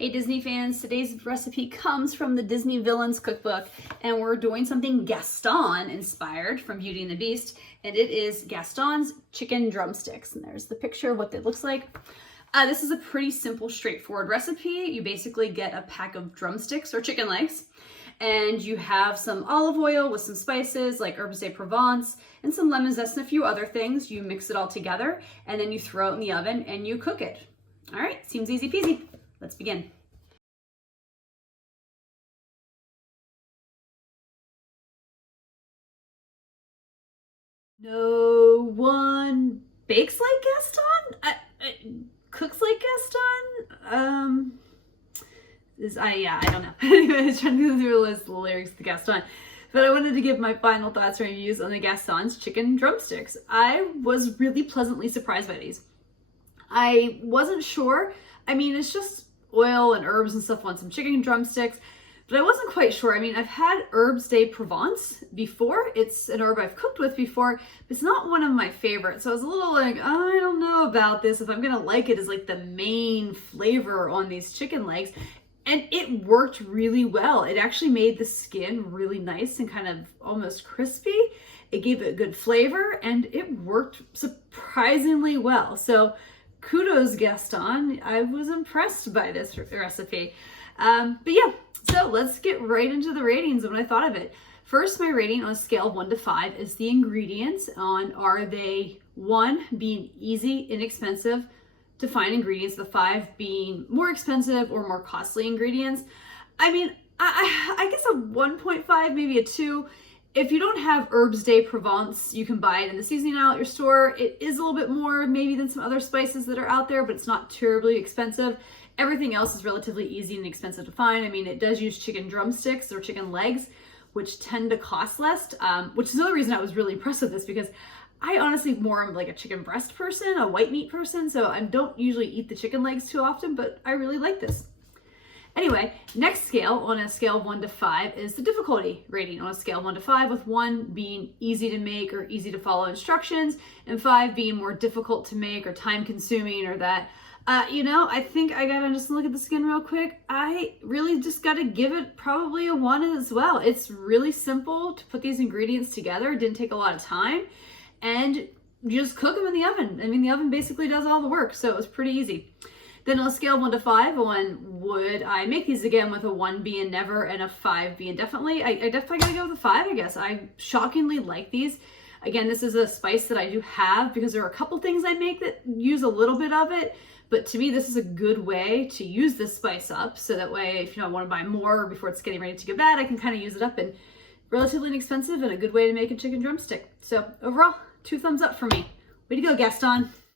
Hey Disney fans, today's recipe comes from the Disney Villains cookbook, and we're doing something Gaston inspired from Beauty and the Beast, and it is Gaston's chicken drumsticks. And there's the picture of what it looks like. This is a pretty simple, straightforward recipe. You basically get a pack of drumsticks or chicken legs, and you have some olive oil with some spices like herbes de Provence and some lemon zest and a few other things. You mix it all together, and then you throw it in the oven and you cook it. All right, seems easy peasy. Let's begin. No one bakes like Gaston? Cooks like Gaston? I don't know. Anyway, I was trying to go through the lyrics to Gaston. But I wanted to give my final thoughts or reviews on the Gaston's chicken drumsticks. I was really pleasantly surprised by these. I wasn't sure. I mean, it's just oil and herbs and stuff on some chicken drumsticks, but I wasn't quite sure. I mean, I've had herbes de Provence before. It's an herb I've cooked with before, but it's not one of my favorites. So I was a little like, oh, I don't know about this, if I'm gonna like it as like the main flavor on these chicken legs. And it worked really well. It actually made the skin really nice and kind of almost crispy. It gave it a good flavor and it worked surprisingly well. So kudos, Gaston. I was impressed by this recipe. But yeah, so let's get right into the ratings and what I thought of it. First, my rating on a scale of 1 to 5 is the ingredients on are they 1 being easy, inexpensive to find ingredients, the 5 being more expensive or more costly ingredients. I mean, I guess a 1.5, maybe a 2. If you don't have herbes de Provence, you can buy it in the seasoning aisle at your store. It is a little bit more maybe than some other spices that are out there, but it's not terribly expensive. Everything else is relatively easy and inexpensive to find. I mean, it does use chicken drumsticks or chicken legs, which tend to cost less, which is another reason I was really impressed with this, because I honestly more am like a chicken breast person, a white meat person, so I don't usually eat the chicken legs too often, but I really like this. Anyway, next scale on a scale of 1 to 5 is the difficulty rating on a scale of 1 to 5, with 1 being easy to make or easy to follow instructions, and 5 being more difficult to make or time consuming or that. I think I gotta just look at the skin real quick. I really just gotta give it probably a 1 as well. It's really simple to put these ingredients together. It didn't take a lot of time, and you just cook them in the oven. I mean, the oven basically does all the work, so it was pretty easy. Then on a scale of 1 to 5, would I make these again, with a 1 being never and a 5 being definitely? I definitely gotta go with a 5, I guess. I shockingly like these. Again, this is a spice that I do have because there are a couple things I make that use a little bit of it, but to me, this is a good way to use this spice up. So that way, if I want to buy more before it's getting ready to go bad, I can kind of use it up, and relatively inexpensive and a good way to make a chicken drumstick. So overall, 2 thumbs up for me. Way to go, Gaston.